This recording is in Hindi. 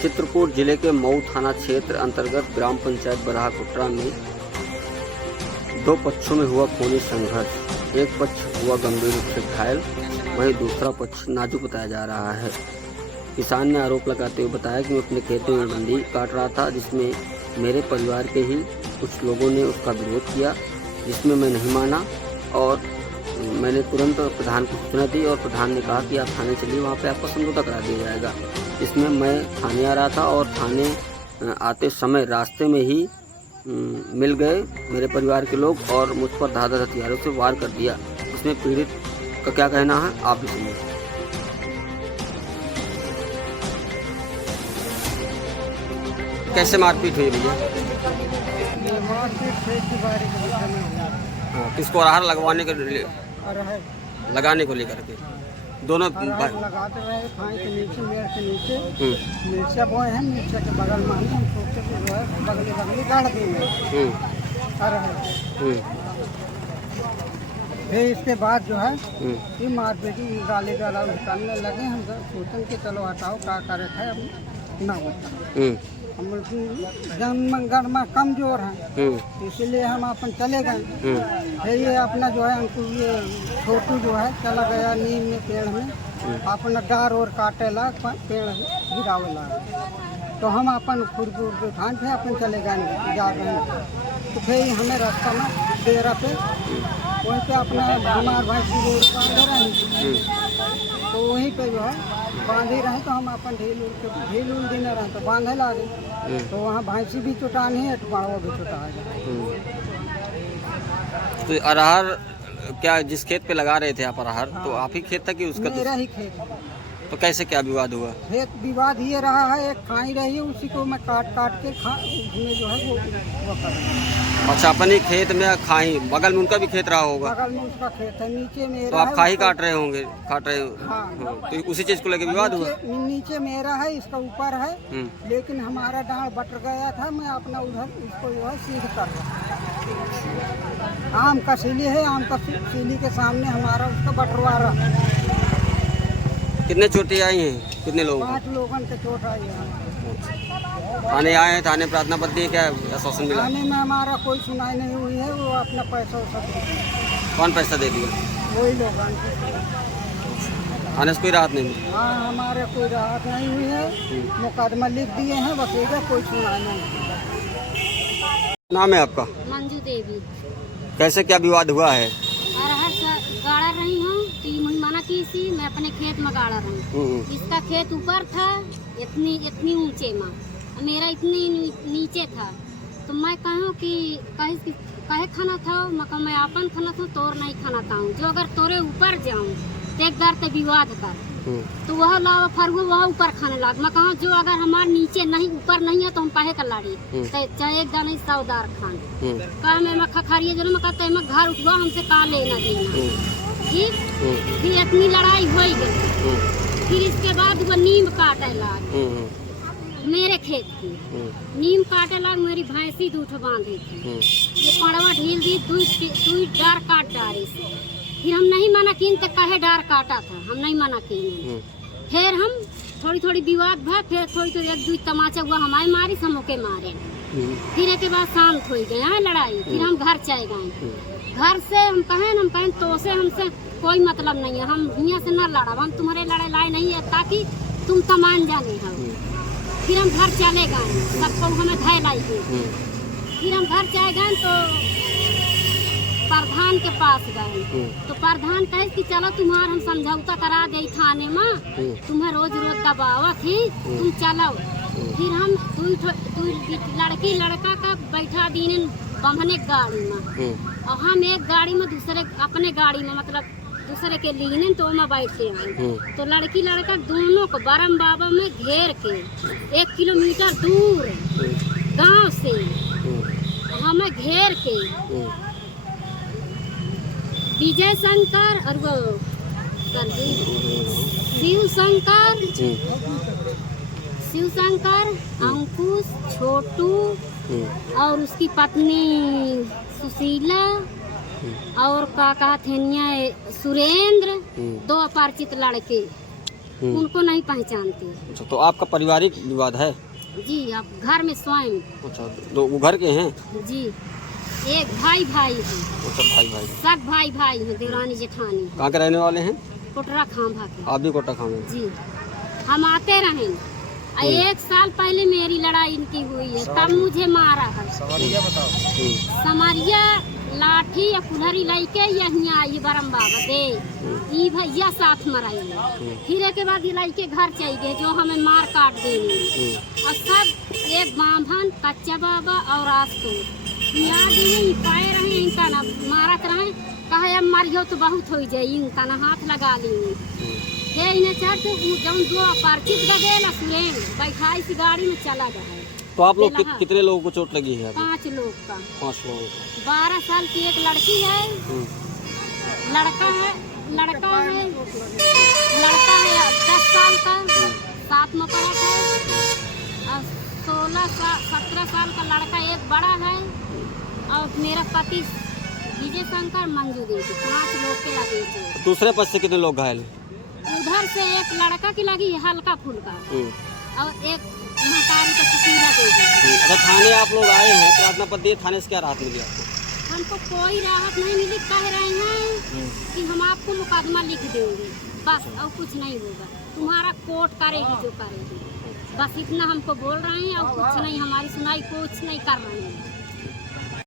चित्रकूट जिले के मऊ थाना क्षेत्र अंतर्गत ग्राम पंचायत बराह कुटरा में दो पक्षों में हुआ खूनी संघर्ष। एक पक्ष हुआ गंभीर रूप से घायल, वहीं दूसरा पक्ष नाजुक बताया जा रहा है। किसान ने आरोप लगाते हुए बताया कि मैं अपने खेतों में बंदी काट रहा था, जिसमें मेरे परिवार के ही कुछ लोगों ने उसका विरोध किया, जिसमें मैं नहीं माना और मैंने तुरंत प्रधान को सूचना दी और प्रधान ने कहा कि आप थाने चलिए, वहाँ पे आपका समझौता करा दिया जाएगा। इसमें मैं थाने आ रहा था और थाने आते समय रास्ते में ही मिल गए मेरे परिवार के लोग और मुझ पर धारदार हथियारों से वार कर दिया। इसमें पीड़ित का क्या कहना है आप भी सुनिए। कैसे मारपीट हुई भैया? किसको आहार लगवाने के लिए लगाने को लेकर के दोनों लगाते रहे खाई के नीचे मेड़ के नीचे मिर्चा बोए हैं, मिर्चा के बगल में हम सोचते कि जो है बगली गाड़ देंगे। फिर इसके बाद जो है ये मारपीट गाली गाला निकालने लगे। हम सोचें कि चलो हटाओ क्या करे थे, अब ना होता हम जनगणना कमजोर है, इसीलिए हम अपन चले गए। फिर ये अपना जो है हमको ये छोटू जो है चला गया नीम में पेड़ में अपना डार और काटे ला पेड़ गिरावे ला, तो हम अपन खुद उठान थे अपन चले गए जा रहे हैं। तो फिर हमें रास्ता में डेरा पे वहीं पे अपना बीमार भाई की रोड बांधे रहे, तो वहीं पे जो है बांधे रहे। तो हम अपन ढील उल देने रहे तो बांधे लागे, तो वहाँ भैंसी भी चुटानी है, टुकड़ा भी चुटा है। तो अरहर क्या जिस खेत पे लगा रहे थे आप अरहर, तो आप ही खेत था कि उसका? मेरा ही खेत। तो कैसे क्या विवाद हुआ? खेत विवाद ये रहा है, एक खाई रही है उसी को मैं काट के उसमें जो है वो कर रहा हूँ। अच्छा, अपने खेत में खाई, बगल में उनका भी खेत रहा होगा? बगल में उसका खेत है, नीचे मेरा। तो आप खाई काट रहे होंगे, काट रहे हो? हाँ। तो उसी चीज को लेकर विवाद हुआ? नीचे मेरा है, इसका ऊपर है, लेकिन हमारा डांड बट गया था, मैं अपना उधर उसको जो है सीध कर रहा। आम का सीली है, आम का सीली के सामने हमारा उसका बंटवारा। कितने चोटें आई हैं, कितने लोगों? 5 लोगों के चोट आई है। थाने आए हैं, थाने प्रार्थना पत्र क्या आश्वासन मिला? थाने में हमारा कोई सुनाई नहीं हुई है, वो अपना पैसा उसा कौन पैसा दे दिया? वही लोग। थाने से कोई राहत नहीं मिली? हाँ, हमारे कोई राहत नहीं हुई है, मुकदमा लिख दिए हैं, बस कोई सुनाई नहीं। नाम है आपका? मंजू देवी। कैसे क्या विवाद हुआ है? गाड़ा रही हूँ, मना की सी, मैं अपने खेत में गाड़ा रही हूँ। इसका खेत ऊपर था इतनी ऊंचे में, मेरा इतनी नीचे था। तो मैं कहूँ कि कहे खाना था, मैं अपन खाना था, तोर नहीं खाना था। जो अगर तोरे ऊपर जाऊँ तो एक बार तो विवाद कर, तो वह लावा फरगु वह ऊपर खाने लग। मैं कहूँ जो अगर हमारे नीचे नहीं ऊपर नहीं है तो हम काहे कर लाड़ी, चाहे एक दाने सौदार खान कहा मैं खखारिए जो मैं कहते हैं घर उठवा, हमसे कहा लेना देना। ठीक, फिर इतनी लड़ाई हो गई। फिर इसके बाद वो नीम काटे लाग मेरे खेत की, नीम काटे लाग मेरी भैंसी दूठ बांधी थी, ये पड़वा ढील दी, दुई डार काट डारे। फिर हम नहीं मना की, तो कहे डार काटा था, हम नहीं मना की। फिर हम थोड़ी विवाद भा, फिर थोड़ी एक दो तमाचा हुआ, हमारे मारी समोके मारे। फिर एक बाद शांत हो गए लड़ाई। फिर हम घर चले गए। घर से हम कहें तो से हमसे कोई मतलब नहीं है, हम यहाँ से न लड़ा, हम तुम्हारे लड़ाई नहीं है ताकि तुम तमान जाने हो। फिर हम घर चले गए, सबको हमें धै लाई गई। फिर हम घर चले गए तो प्रधान के पास गए, तो प्रधान कहे कि चलो तुम्हारा हम समझौता करा दे थाने में, तुम्हें रोज दबावत ही, तुम चलो। फिर हम लड़की लड़का का बैठा दीन बंधने गाड़ी में, और हम एक गाड़ी में दूसरे अपने गाड़ी में मतलब दूसरे के लिए तो मैं बैठे हैं। तो लड़की लड़का दोनों को बरम बाबा में घेर के 1 किलोमीटर दूर गांव से हमें घेर के विजय शंकर और वो शिव शंकर, अंकुश, छोटू और उसकी पत्नी सुशीला और का कहते हैं सुरेंद्र, 2 अपरिचित लड़के उनको नहीं पहचानते। अच्छा, तो आपका पारिवारिक विवाद है? जी, आप घर में स्वयं। अच्छा, तो वो घर के हैं? जी, एक भाई है। अच्छा, भाई सब भाई है, देवरानी जेठानी। कहाँ के रहने वाले हैं? कोटरा खांभा के। आप भी कोटा खांभा? जी, हम आते रहे। 1 साल पहले मेरी लड़ाई इनकी हुई है, तब मुझे मारा है। समरिया बताओ। समरिया लाठी या कुल्हरी लेके यहीं आई बरम बाबा दे ई भैया साथ मराई। फिर के बाद इलाई के घर चल गए जो हमें मार काट देंगे। और सब एक बांभन कच्चा बाबा और आस्तो याद नहीं पाए रहे, इनका ना मारत रहे। कहे अब मरियो तो बहुत हो जाये, इनका ना हाथ लगा लेंगे। इन्हें चढ़ जब दो परिचित गए सुरेन बैठाई सी गाड़ी में चला गया। तो आप लोग कितने लोगों को चोट लगी है? 5 लोग का। 5 लोगों का। 12 साल की एक लड़की है, लड़का है 10 साल का, 7 में पढ़ा है। और 17 साल का लड़का एक बड़ा है। और मेरा पति विजय शंकर मंजू देवी, 5 लोग के लगे थे। दूसरे पक्ष से कितने लोग घायल? उधर से एक लड़का की लगी हल्का फुल्का और एक महतारी का सुशीला देवी। अच्छा, थाने आप लोग आए हैं, प्रार्थना पत्र दिए, थाने से क्या राहत मिली आपको? हमको कोई राहत नहीं मिली। कह रहे हैं कि हम आपको मुकदमा लिख देंगे, बस और कुछ नहीं होगा, तुम्हारा कोर्ट करेगी जो करेगी, बस इतना हमको बोल रहे हैं और कुछ नहीं, हमारी सुनाई कुछ नहीं कर रहे हैं।